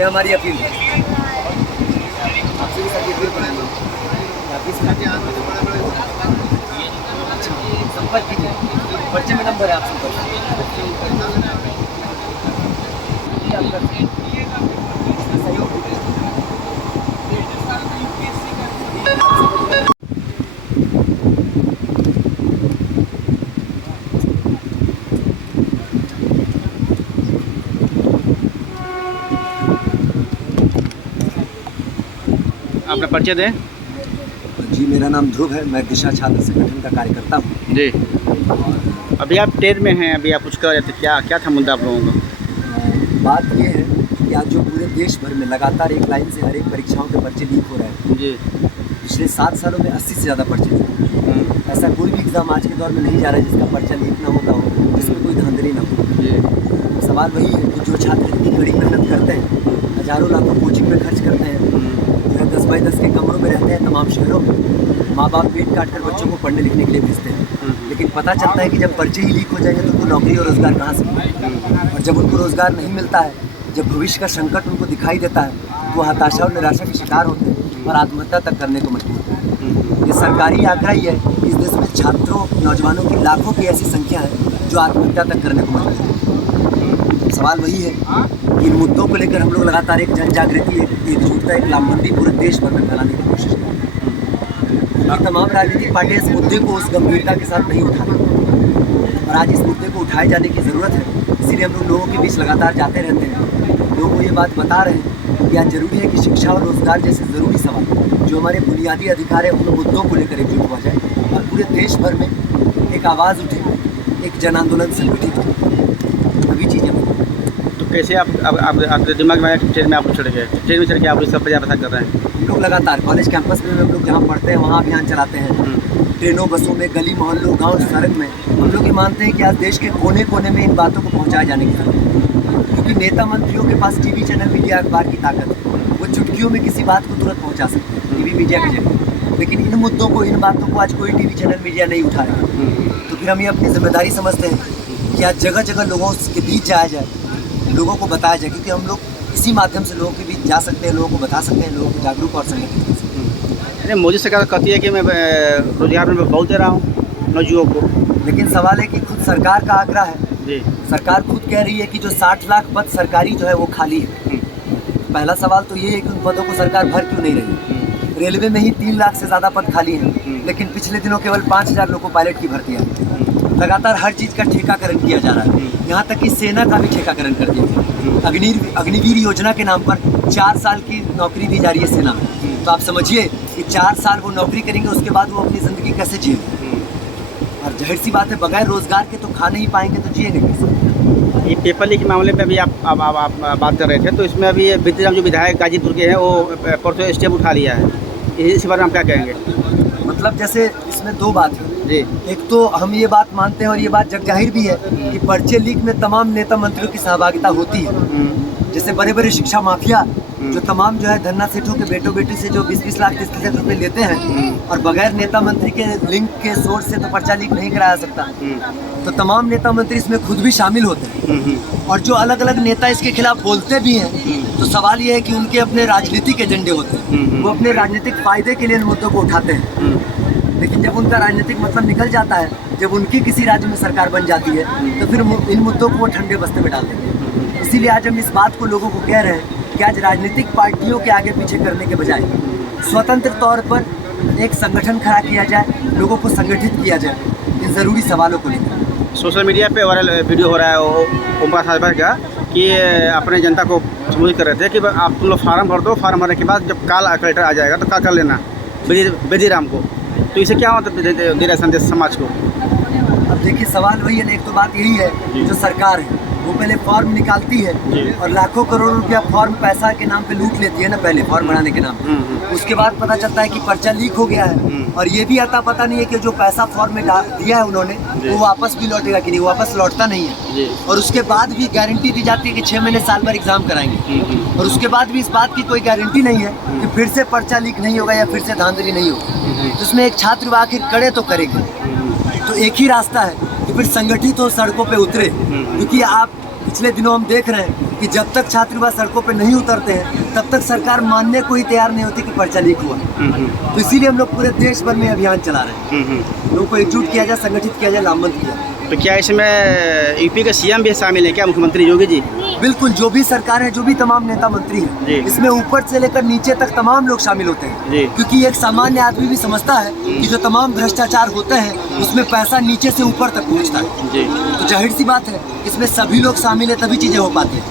ये हमारी अपील है। आपसे भी सर अपील करेंगे। संपर्क कीजिए, पर्चे में नंबर है, आप संपर्क सहयोग अपना परिचय दें। जी, मेरा नाम ध्रुव है, मैं दिशा छात्र संगठन का कार्यकर्ता हूँ। जी, अभी आप ट्रेन में हैं, अभी आप कुछ कर रहे थे, क्या था मुद्दा आप लोगों का? बात ये है कि आज जो पूरे देश भर में लगातार एक लाइन से हर एक परीक्षाओं के पर्चे लीक हो रहे हैं। जी, पिछले 7 सालों में 80 से ज़्यादा पर्चे लीक। ऐसा कोई भी एग्ज़ाम आज के दौर में नहीं जा रहा है जिसका पर्चा लीक ना होता हो, जिसमें कोई धांधली ना हो। जी, सवाल वही है कि जो छात्र इतनी कड़ी मेहनत करते हैं, हज़ारों लाखों कोचिंग में खर्च करते हैं, जो है 10 बाई 10 के कमरों में रहते हैं तमाम शहरों में, माँ बाप पेट काट कर बच्चों को पढ़ने लिखने के लिए भेजते हैं, लेकिन पता चलता है कि जब पर्चे ही लीक हो जाएंगे तो उनको नौकरी और रोज़गार कहाँ से मिलेगा। और जब उनको रोज़गार नहीं मिलता है, जब भविष्य का संकट उनको दिखाई देता है, तो वो हताशा और निराशा के शिकार होते हैं और आत्महत्या तक करने को मजबूर होते हैं। ये सरकारी आंकड़ा ही है, इस देश में छात्रों नौजवानों की लाखों की ऐसी संख्या है जो आत्महत्या तक करने को मजबूर है। सवाल वही है कि इन मुद्दों को लेकर हम लोग लगातार एक जन जागृति, एकजुटता, एक लामबंदी पूरे देश भर में फैलाने की कोशिश कर रहे हैं। तमाम राजनीतिक पार्टियां इस मुद्दे को उस गंभीरता के साथ नहीं उठा रही और आज इस मुद्दे को उठाए जाने की ज़रूरत है। इसीलिए हम लोगों के बीच लगातार जाते रहते हैं, लोगों को ये बात बता रहे हैं कि आज ज़रूरी है कि शिक्षा और रोज़गार जैसे ज़रूरी सवाल जो हमारे बुनियादी अधिकार है उन मुद्दों को लेकर एकजुट हुआ जाए और पूरे देश भर में एक आवाज़ उठे, एक जन आंदोलन संगठित हो, तभी चीज़ें बनें। तो कैसे आपके दिमाग में ट्रेन में आप चढ़ गए? ट्रेन में चढ़ के आप इस सब पर पता कर रहे हैं? हम लोग लगातार कॉलेज कैंपस में हम लोग जहाँ पढ़ते हैं वहाँ अभियान चलाते हैं, ट्रेनों बसों में, गली मोहल्लों, गांव सड़क में। हम लोग ये मानते हैं कि आज देश के कोने कोने में इन बातों को पहुँचाए जाने की जरूरत है, क्योंकि नेता मंत्रियों के पास टीवी चैनल, मीडिया, अखबार की ताकत है। वो चुटकियों में किसी बात को तुरंत पहुँचा सकते हैं टीवी मीडिया के जरिए, लेकिन इन मुद्दों को, इन बातों को आज कोई टीवी चैनल, मीडिया नहीं उठा रहा। तो फिर हम ये अपनी जिम्मेदारी समझते हैं कि आज जगह जगह लोगों के बीच जाया जाए, लोगों को बताया जाए, क्योंकि हम लोग इसी माध्यम से लोगों के बीच जा सकते हैं, लोगों को बता सकते हैं, लोगों को जागरूक और संगठित कर सकते हैं। मोदी सरकार कहती है कि मैं रोजगार में बहुत दे रहा हूँ नौजुवानों को, लेकिन सवाल है कि खुद सरकार का आंकड़ा है, जी, सरकार खुद कह रही है कि जो 60 लाख पद सरकारी जो है वो खाली है। पहला सवाल तो ये है कि उन पदों को सरकार भर क्यों नहीं रही। रेलवे में ही 3 लाख से ज़्यादा पद खाली हैं, लेकिन पिछले दिनों केवल 5000 लोगों को पायलट की भर्ती है। लगातार हर चीज़ का ठेकाकरण किया जा रहा है, यहाँ तक कि सेना का भी ठेकाकरण कर दिया गया। अग्निवीर योजना के नाम पर 4 साल की नौकरी दी जा रही है सेना में। तो आप समझिए कि 4 साल वो नौकरी करेंगे, उसके बाद वो अपनी ज़िंदगी कैसे जिएंगे। और जाहिर सी बात है, बगैर रोज़गार के तो खा नहीं पाएंगे तो जिएंगे कैसे। ये पेपर लीक के मामले में भी आप बात कर रहे थे, तो इसमें अभी बीते राम जो विधायक गाजीपुर के हैं वो परसों स्टेप उठा लिया है, इस बारे में आप क्या कहेंगे? मतलब जैसे इसमें 2 बात है जी, एक तो हम ये बात मानते हैं और ये बात जग जाहिर भी है कि पर्चे लीक में तमाम नेता मंत्रियों की सहभागिता होती है। जैसे बड़े बड़े शिक्षा माफिया जो तमाम जो है धन्ना सेठों के बेटों बेटी से जो 20-20 लाख 30 लाख रुपए लेते हैं और बगैर नेता मंत्री के लिंक के सोर्स से तो पर्चा लीक नहीं कराया सकता। तो तमाम नेता मंत्री इसमें खुद भी शामिल होते हैं और जो अलग अलग नेता इसके खिलाफ बोलते भी हैं, तो सवाल ये है कि उनके अपने राजनीतिक एजेंडे होते हैं, वो अपने राजनीतिक फायदे के लिए इन मुद्दों को उठाते हैं। लेकिन जब उनका राजनीतिक मतलब निकल जाता है, जब उनकी किसी राज्य में सरकार बन जाती है, तो फिर इन मुद्दों को वो ठंडे बस्ते में डाल देते हैं। इसीलिए आज हम इस बात को लोगों को कह रहे हैं कि आज राजनीतिक पार्टियों के आगे पीछे करने के बजाय स्वतंत्र तौर पर एक संगठन खड़ा किया जाए, लोगों को संगठित किया जाए इन ज़रूरी सवालों को लेकर। सोशल मीडिया पे वायरल वीडियो हो रहा है ओम प्रकाश का कि अपने जनता को संबोधित कर रहे थे कि आप तुम लोग फार्म भर दो, फार्म भरने के बाद जब काल कलेक्टर आ जाएगा तो काल कर लेना बेदीराम को। तो इसे क्या मतलब दे रहा है संदेश समाज को? अब देखिए, सवाल वही है, एक तो बात यही है जो सरकार है वो पहले फॉर्म निकालती है और लाखों करोड़ रुपया फॉर्म पैसा के नाम पे लूट लेती है ना, पहले फॉर्म बनाने के नाम पे। उसके बाद पता चलता है कि पर्चा लीक हो गया है और ये भी आता पता नहीं है कि जो पैसा फॉर्म में दिया है उन्होंने वो वापस भी लौटेगा कि नहीं, वापस लौटता नहीं है। और उसके बाद भी गारंटी दी जाती है कि 6 महीने साल भर एग्जाम कराएंगे और उसके बाद भी इस बात की कोई गारंटी नहीं है कि फिर से पर्चा लीक नहीं होगा या फिर से धांधली नहीं होगी। तो उसमें एक छात्र आखिर करे तो करेगा, तो एक ही रास्ता है कि फिर संगठित हो, सड़कों पे उतरे, क्योंकि आप पिछले दिनों हम देख रहे हैं कि जब तक छात्र सड़कों पर नहीं उतरते हैं तब तक सरकार मानने को ही तैयार नहीं होती कि पर्चा लीक हुआ। तो इसीलिए हम लोग पूरे देश भर में अभियान चला रहे हैं, लोगों को एकजुट किया जाए, संगठित किया जाए, लामबंद किया जाए। तो क्या इसमें यूपी के सीएम भी शामिल है क्या, मुख्यमंत्री योगी जी? बिल्कुल, जो भी सरकार है, जो भी तमाम नेता मंत्री जी। हैं, इसमें ऊपर से लेकर नीचे तक तमाम लोग शामिल होते हैं जी। क्योंकि एक सामान्य आदमी भी समझता है कि जो तमाम भ्रष्टाचार होते हैं उसमें पैसा नीचे से ऊपर तक पहुंचता है। जी। तो जाहिर सी बात है इसमें सभी लोग शामिल है तभी चीजें हो पाती हैं।